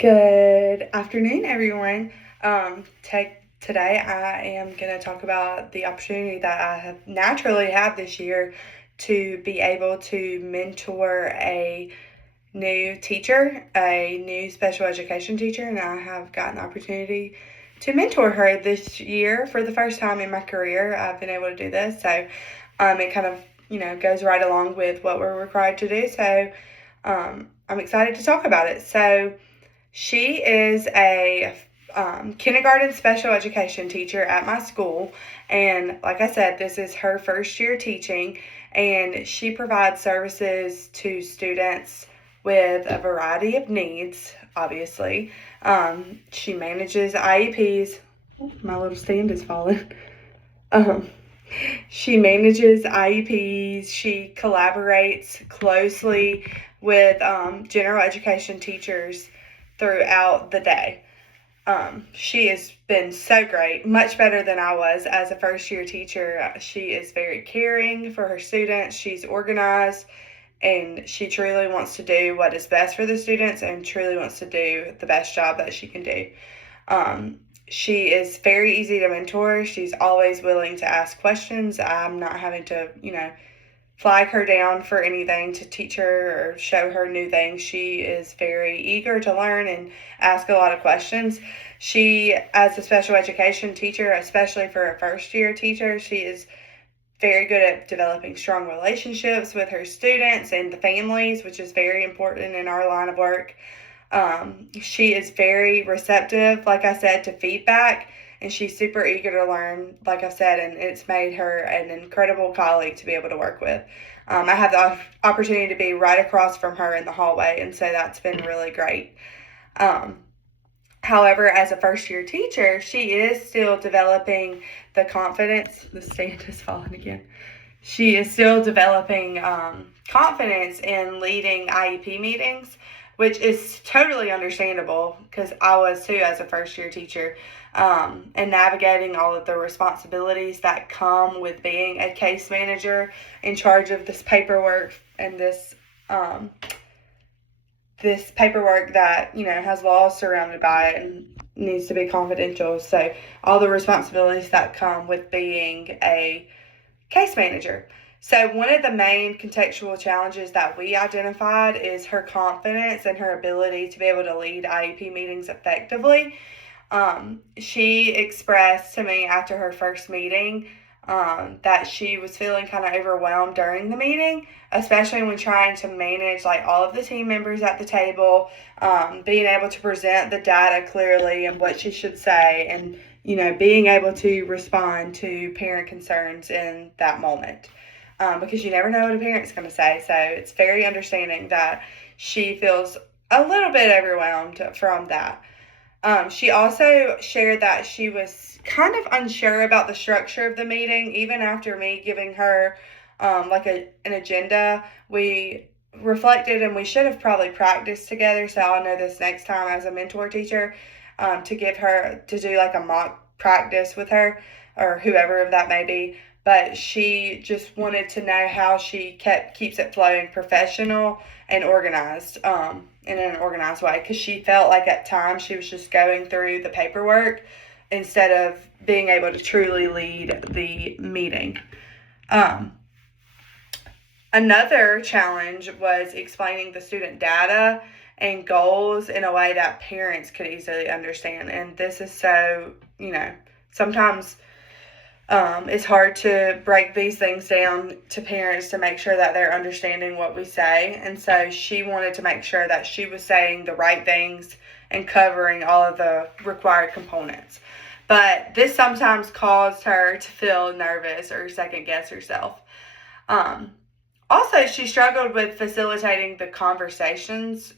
Good afternoon, everyone. Today I am going to talk about the opportunity that I have naturally had this year to be able to mentor a new teacher, a new special education teacher, and I have gotten the opportunity to mentor her this year for the first time in my career. I've been able to do this, so it kind of goes right along with what we're required to do. So I'm excited to talk about it. So. She is a kindergarten special education teacher at my school. And like I said, this is her first year teaching, and she provides services to students with a variety of needs, obviously. She manages IEPs. My little stand is falling. Um, she manages IEPs. She collaborates closely with general education teachers throughout the day. She has been so great, much better than I was as a first year teacher. She is very caring for her students. She's organized, and she truly wants to do what is best for the students and truly wants to do the best job that she can do. She is very easy to mentor. She's always willing to ask questions. I'm not having to, flag her down for anything to teach her or show her new things. She is very eager to learn and ask a lot of questions. She, as a special education teacher, especially for a first year teacher, she is very good at developing strong relationships with her students and the families, which is very important in our line of work. She is very receptive, like I said, to feedback, and she's super eager to learn, like I said, and it's made her an incredible colleague to be able to work with. I have the opportunity to be right across from her in the hallway, and so that's been really great. However, as a first year teacher, she is still developing the confidence. The stand is falling again. She is still developing confidence in leading IEP meetings, which is totally understandable because I was too as a first year teacher, and navigating all of the responsibilities that come with being a case manager in charge of this paperwork and this paperwork that has laws surrounded by it and needs to be confidential. So all the responsibilities that come with being a case manager. So one of the main contextual challenges that we identified is her confidence and her ability to be able to lead IEP meetings effectively. She expressed to me after her first meeting that she was feeling kind of overwhelmed during the meeting, especially when trying to manage like all of the team members at the table, being able to present the data clearly and what she should say, and being able to respond to parent concerns in that moment. Because you never know what a parent's going to say. So it's very understanding that she feels a little bit overwhelmed from that. She also shared that she was kind of unsure about the structure of the meeting, even after me giving her an agenda. We reflected, and we should have probably practiced together, so I'll know this next time as a mentor teacher, to give her to do like a mock practice with her or whoever that may be. But she just wanted to know how she keeps it flowing professional and organized, in an organized way, because she felt like at times she was just going through the paperwork instead of being able to truly lead the meeting. Another challenge was explaining the student data and goals in a way that parents could easily understand. And this is so, sometimes it's hard to break these things down to parents to make sure that they're understanding what we say. And so she wanted to make sure that she was saying the right things and covering all of the required components. But this sometimes caused her to feel nervous or second guess herself. Also, she struggled with facilitating the conversations,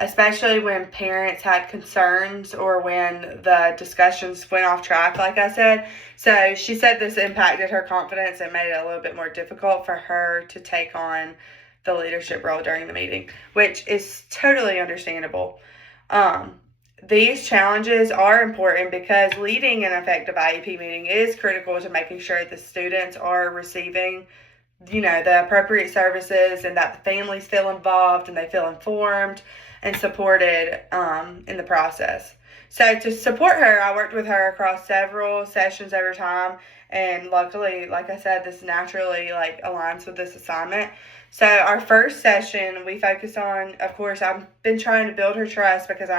especially when parents had concerns or when the discussions went off track, like I said. So she said this impacted her confidence and made it a little bit more difficult for her to take on the leadership role during the meeting, which is totally understandable. These challenges are important because leading an effective IEP meeting is critical to making sure the students are receiving the appropriate services and that the families feel involved and they feel informed and supported in the process. So to support her, I worked with her across several sessions over time, and luckily, like I said, this naturally aligns with this assignment. So our first session, we focused on, of course, I've been trying to build her trust, because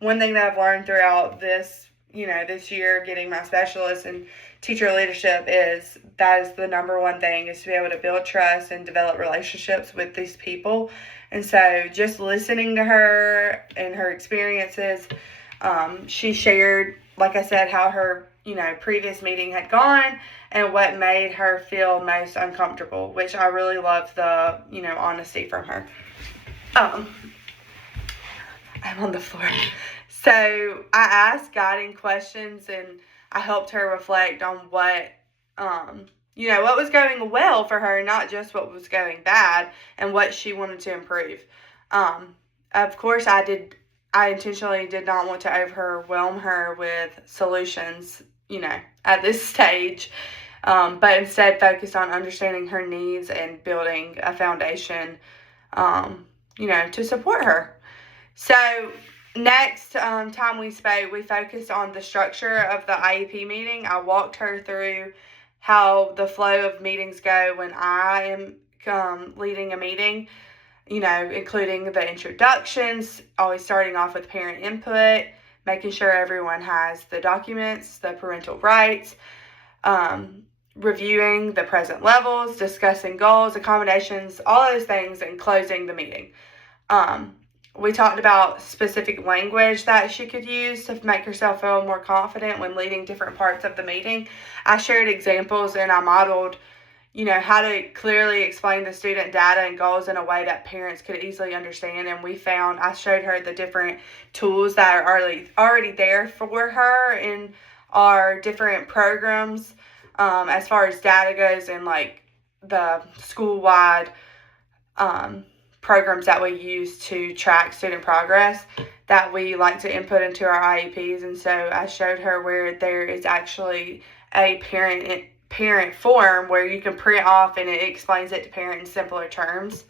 one thing that I've learned throughout this year getting my specialist in teacher leadership is that is the number one thing, is to be able to build trust and develop relationships with these people. And so just listening to her and her experiences, she shared, like I said, how her previous meeting had gone and what made her feel most uncomfortable, which I really loved the honesty from her. I'm on the floor. So I asked guiding questions, and I helped her reflect on what was going well for her, not just what was going bad, and what she wanted to improve. Of course, I intentionally did not want to overwhelm her with solutions, at this stage, but instead focused on understanding her needs and building a foundation, to support her. So next time we spoke, we focused on the structure of the IEP meeting. I walked her through how the flow of meetings go when I am leading a meeting, including the introductions, always starting off with parent input, making sure everyone has the documents, the parental rights, reviewing the present levels, discussing goals, accommodations, all those things, and closing the meeting. We talked about specific language that she could use to make herself feel more confident when leading different parts of the meeting. I shared examples, and I modeled, how to clearly explain the student data and goals in a way that parents could easily understand. And I showed her the different tools that are already there for her in our different programs, as far as data goes, and the school-wide programs that we use to track student progress that we like to input into our IEPs. And so I showed her where there is actually a parent form where you can print off, and it explains it to parent in simpler terms.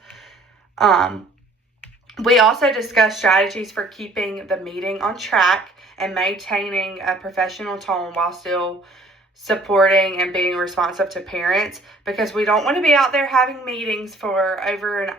We also discussed strategies for keeping the meeting on track and maintaining a professional tone while still supporting and being responsive to parents, because we don't want to be out there having meetings for over an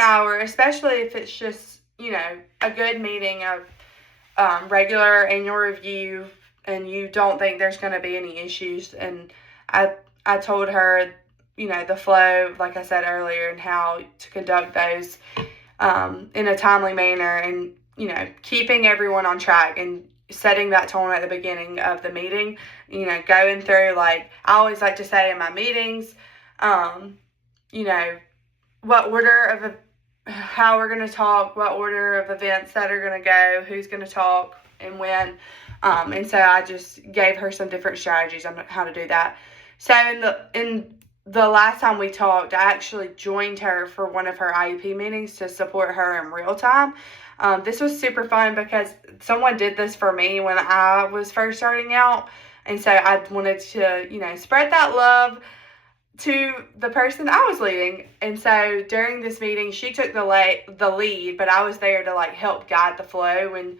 hour, especially if it's just a good meeting of regular annual review, and you don't think there's going to be any issues. And I told her, the flow, like I said earlier, and how to conduct those in a timely manner, and, keeping everyone on track and setting that tone at the beginning of the meeting, going through, I always like to say in my meetings, what order of how we're going to talk, what order of events that are going to go, who's going to talk, and when. And so I just gave her some different strategies on how to do that. So in the last time we talked, I actually joined her for one of her IEP meetings to support her in real time. This was super fun because someone did this for me when I was first starting out. And so I wanted to, spread that love to the person I was leading. And so during this meeting, she took the lead, but I was there to help guide the flow when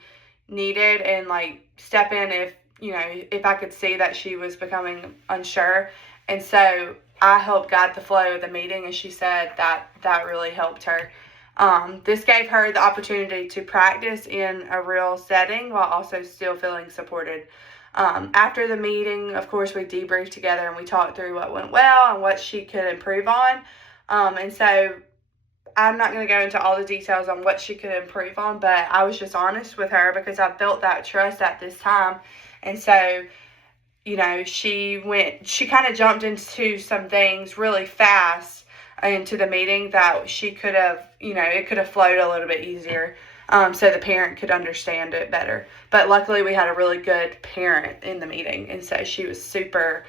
needed, and step in if I could see that she was becoming unsure. And so I helped guide the flow of the meeting, and she said that really helped her. This gave her the opportunity to practice in a real setting while also still feeling supported. After the meeting, of course, we debriefed together, and we talked through what went well and what she could improve on. And so I'm not going to go into all the details on what she could improve on, but I was just honest with her because I built that trust at this time. And so, she kind of jumped into some things really fast into the meeting that she could have, it could have flowed a little bit easier, so the parent could understand it better. But luckily we had a really good parent in the meeting, and so she was super,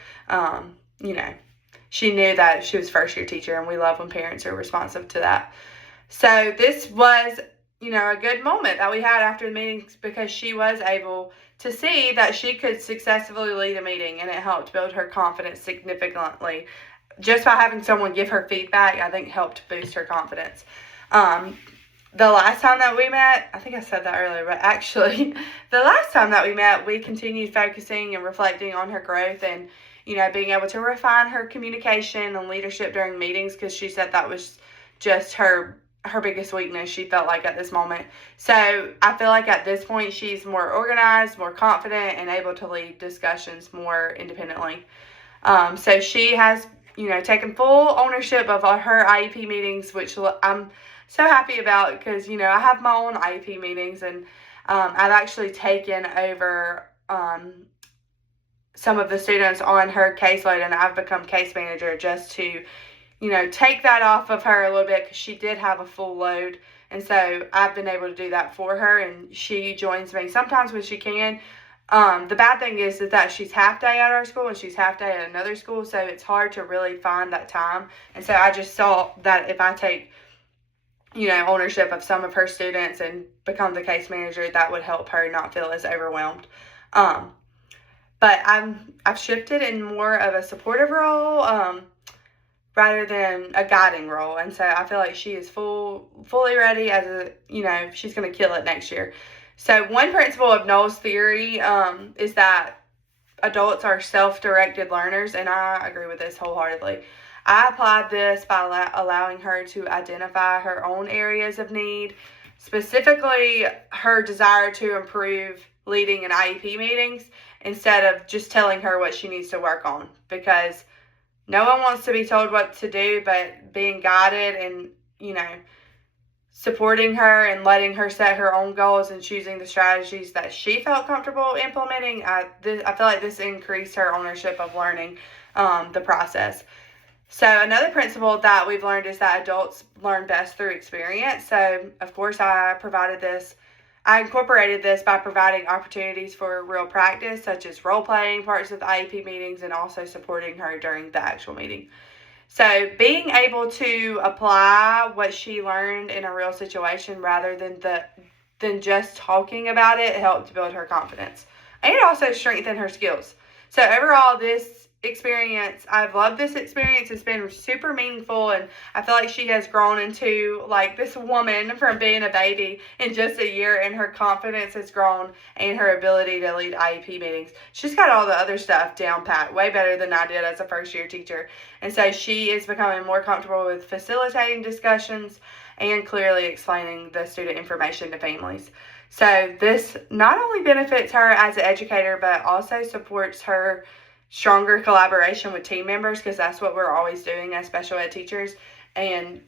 she knew that she was first year teacher, and we love when parents are responsive to that. So this was, a good moment that we had after the meeting, because she was able to see that she could successfully lead a meeting, and it helped build her confidence significantly. Just by having someone give her feedback, I think helped boost her confidence. the last time that we met, I think I said that earlier, but actually, the last time that we met, we continued focusing and reflecting on her growth and, being able to refine her communication and leadership during meetings, because she said that was just her biggest weakness, she felt like, at this moment. So I feel like at this point she's more organized, more confident, and able to lead discussions more independently. So she has, taken full ownership of her IEP meetings, which I'm so happy about, because, I have my own IEP meetings, and I've actually taken over some of the students on her caseload, and I've become case manager just to, take that off of her a little bit, because she did have a full load. And so I've been able to do that for her, and she joins me sometimes when she can. The bad thing is that she's half day at our school and she's half day at another school, so it's hard to really find that time. And so I just saw that if I take, ownership of some of her students and become the case manager, that would help her not feel as overwhelmed. But I've shifted in more of a supportive role, rather than a guiding role. And so I feel like she is fully ready she's going to kill it next year. So one principle of Knowles theory is that adults are self-directed learners, and I agree with this wholeheartedly. I applied this by allowing her to identify her own areas of need, specifically her desire to improve leading in IEP meetings, instead of just telling her what she needs to work on, because no one wants to be told what to do, but being guided and, supporting her and letting her set her own goals and choosing the strategies that she felt comfortable implementing, I feel like this increased her ownership of learning the process. So another principle that we've learned is that adults learn best through experience. So, of course, I incorporated this by providing opportunities for real practice, such as role-playing parts of the IEP meetings and also supporting her during the actual meeting. So being able to apply what she learned in a real situation rather than just talking about it helped build her confidence and also strengthen her skills. So overall, I've loved this experience. It's been super meaningful, and I feel like she has grown into like this woman from being a baby in just a year, and her confidence has grown and her ability to lead IEP meetings. She's got all the other stuff down pat, way better than I did as a first-year teacher. And so she is becoming more comfortable with facilitating discussions and clearly explaining the student information to families. So this not only benefits her as an educator, but also supports her stronger collaboration with team members, because that's what we're always doing as special ed teachers, and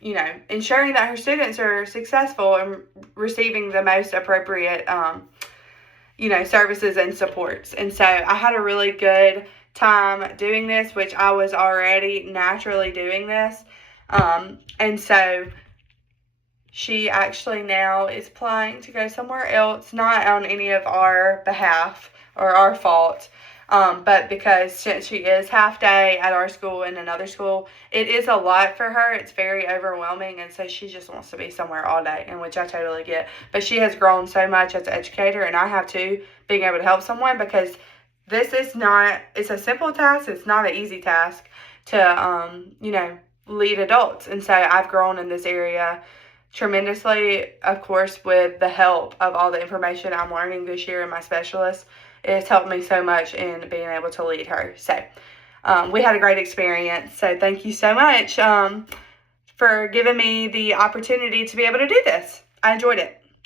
ensuring that her students are successful and receiving the most appropriate services and supports. And so I had a really good time doing this, which I was already naturally doing this, and so she actually now is applying to go somewhere else, not on any of our behalf or our fault. But because since she is half day at our school and another school, it is a lot for her. It's very overwhelming, and so she just wants to be somewhere all day, in which I totally get. But she has grown so much as an educator, and I have too, being able to help someone, because it's a simple task. It's not an easy task to, lead adults. And so I've grown in this area tremendously, of course, with the help of all the information I'm learning this year in my specialist. It's helped me so much in being able to lead her. So we had a great experience. So thank you so much for giving me the opportunity to be able to do this. I enjoyed it.